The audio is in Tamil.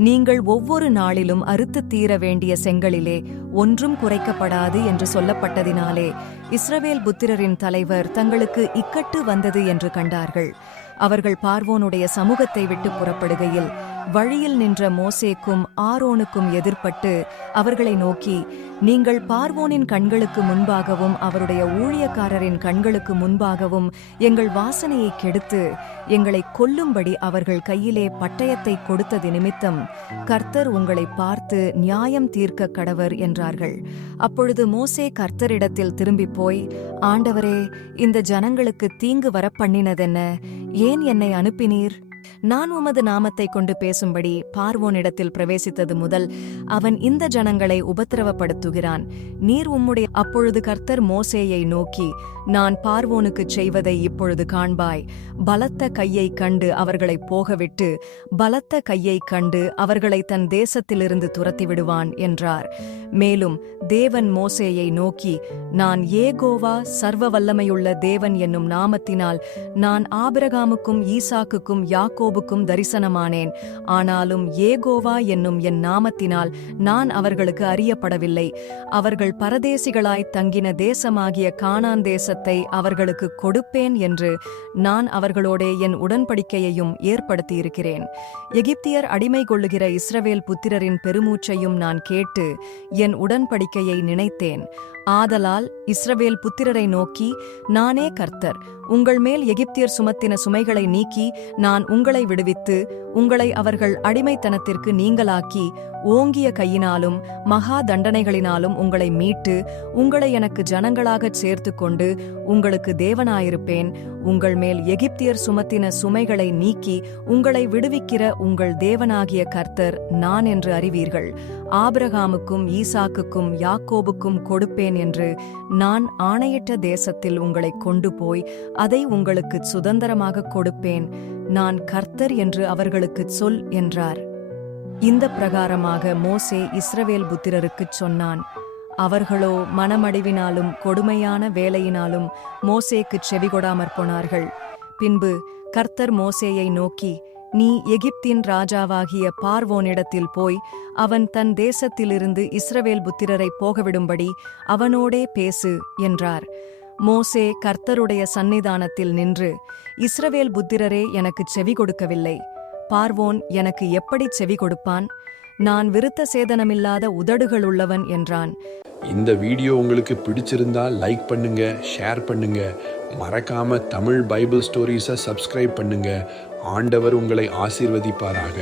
நீங்கள் ஒவ்வொரு நாளிலும் அறுத்து தீர வேண்டிய செங்கலிலே ஒன்றும் குறைக்கப்படாது என்று சொல்லப்பட்டதினாலே இஸ்ரவேல் புத்திரரின் தலைவர் தங்களுக்கு இக்கட்டு வந்தது என்று கண்டார்கள். அவர்கள் பார்வோனுடைய சமூகத்தை விட்டு புறப்படுகையில் வழியில் நின்ற மோசேக்கும் ஆரோனுக்கும் எதிர்ப்பட்டு அவர்களை நோக்கி நீங்கள் பார்வோனின் கண்களுக்கு முன்பாகவும் அவருடைய ஊழியக்காரரின் கண்களுக்கு முன்பாகவும் எங்கள் வாசனையை கெடுத்து எங்களை கொல்லும்படி அவர்கள் கையிலே பட்டயத்தை கொடுத்தது நிமித்தம் கர்த்தர் உங்களை பார்த்து நியாயம் தீர்க்க கடவர் என்றார்கள் அப்பொழுது மோசே கர்த்தரிடத்தில் திரும்பிப் போய் ஆண்டவரே இந்த ஜனங்களுக்கு தீங்கு வரப்பண்ணினதென்ன? ஏன் என்னை அனுப்பினீர்? நான் உமது நாமத்தை கொண்டு பேசும்படி பார்வோனிடத்தில் பிரவேசித்தது முதல் அவன் இந்த ஜனங்களை உபத்திரவப்படுத்துகிறான். நீர் உம்முடைய அப்பொழுது கர்த்தர் மோசேயை நோக்கி நான் பார்வோனுக்குச் செய்வதை இப்பொழுது காண்பாய். பலத்த கையை கண்டு அவர்களைப் போகவிட்டு பலத்த கையை கண்டு அவர்களை தன் தேசத்திலிருந்து துரத்திவிடுவான் என்றார். மேலும் தேவன் மோசேயை நோக்கி நான் ஏகோவா சர்வ வல்லமையுள்ள தேவன் என்னும் நாமத்தினால் நான் ஆபிரகாமுக்கும் ஈசாக்குக்கும் யாக்கோபுக்கும் தரிசனமானேன். ஆனாலும் ஏகோவா என்னும் என் நாமத்தினால் நான் அவர்களுக்கு அறியப்படவில்லை. அவர்கள் பரதேசிகளாய் தங்கின தேசமாகிய காணாந்தேச தேசத்தை அவர்களுக்கு கொடுப்பேன் என்று நான் அவர்களோடே என் உடன்படிக்கையையும் ஏற்படுத்தியிருக்கிறேன். எகிப்தியர் அடிமை கொள்ளுகிற இஸ்ரவேல் புத்திரரின் பெருமூச்சையும் நான் கேட்டு என் உடன்படிக்கையை நினைத்தேன். ஆதலால் இஸ்ரவேல் புத்திரரை நோக்கி நானே கர்த்தர். உங்கள் மேல் எகிப்தியர் சுமத்தின சுமைகளை நீக்கி நான் உங்களை விடுவித்து உங்களை அவர்கள் அடிமைத்தனத்திற்கு நீங்களாக்கி ஓங்கிய கையினாலும் மகா தண்டனைகளினாலும் உங்களை மீட்டு உங்களை எனக்கு ஜனங்களாகச் சேர்த்து கொண்டு உங்களுக்கு தேவனாயிருப்பேன். உங்கள் மேல் எகிப்தியர் சுமத்தின சுமைகளை நீக்கி உங்களை விடுவிக்கிற உங்கள் தேவனாகிய கர்த்தர் நான் என்று அறிவீர்கள். ஆபிரகாமுக்கும் ஈசாக்குக்கும் யாக்கோபுக்கும் கொடுப்பேன் என்று நான் ஆணையிட்ட தேசத்தில் உங்களை கொண்டு போய் அதை உங்களுக்கு சுதந்திரமாக கொடுப்பேன். நான் கர்த்தர் என்று அவர்களுக்கு சொல் என்றார். இந்த பிரகாரமாக மோசே இஸ்ரவேல் புத்திரருக்குச் சொன்னான். அவர்களோ மனமடிவினாலும் கொடுமையான வேலையினாலும் மோசேக்குச் செவிகொடாமற் போனார்கள். பின்பு கர்த்தர் மோசேயை நோக்கி நீ எகிப்தின் ராஜாவாகிய பார்வோனிடத்தில் போய் அவன் தன் தேசத்திலிருந்து இஸ்ரவேல் புத்திரரை போகவிடும்படி அவனோடே பேசு என்றார். மோசே கர்த்தருடைய சந்நிதானத்தில் நின்று இஸ்ரவேல் புத்திரரே எனக்குச் செவி கொடுக்கவில்லை. பார்வோன் எனக்கு எப்படி செவி கொடுப்பான்? நான் விருத்த சேதனமில்லாத உதடுகள் உள்ளவன் என்றான். இந்த வீடியோ உங்களுக்கு பிடிச்சிருந்தா லைக் பண்ணுங்க ஷேர் பண்ணுங்க. மறக்காம தமிழ் பைபிள் ஸ்டோரிஸை சப்ஸ்கிரைப் பண்ணுங்க. ஆண்டவர் உங்களை ஆசீர்வதிப்பாராக.